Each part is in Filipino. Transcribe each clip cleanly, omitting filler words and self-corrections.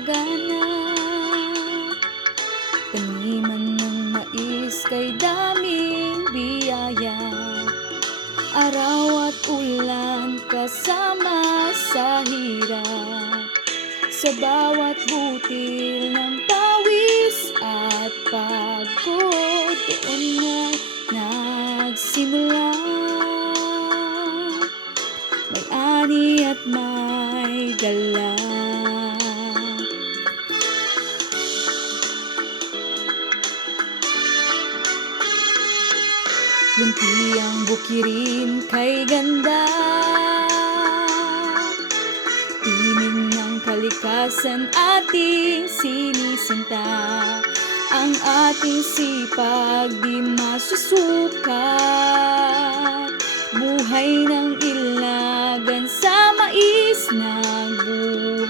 sagana. Taniman ng mais kay daming biyaya, araw at ulan kasama sa hirap. Sa bawat butil ng pawis at pagod, doon na nagsimula. May ani at may gala. Lumpiang bukirin kay ganda, tinig ng kalikasan ating sinisinta. Ang ating sipag di masusukat, buhay ng ilagan sa mais nagbuhat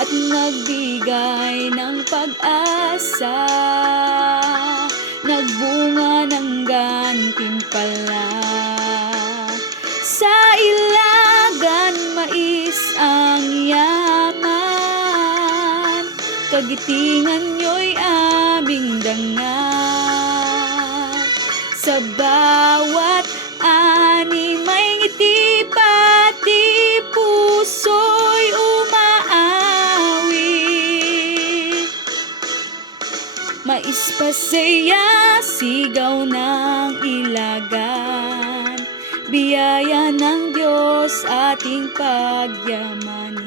at nagbigay ng pag-asa. Nagbunga ng gantimpala. Sa ilagan mais ang yaman, kagitingan nyo'y aming dangal. Sa bawat ani may ngiti, pati puso'y umaawit. Mais pasaya, sigaw ng ilagan, biyaya ng Diyos ating pagyamanan.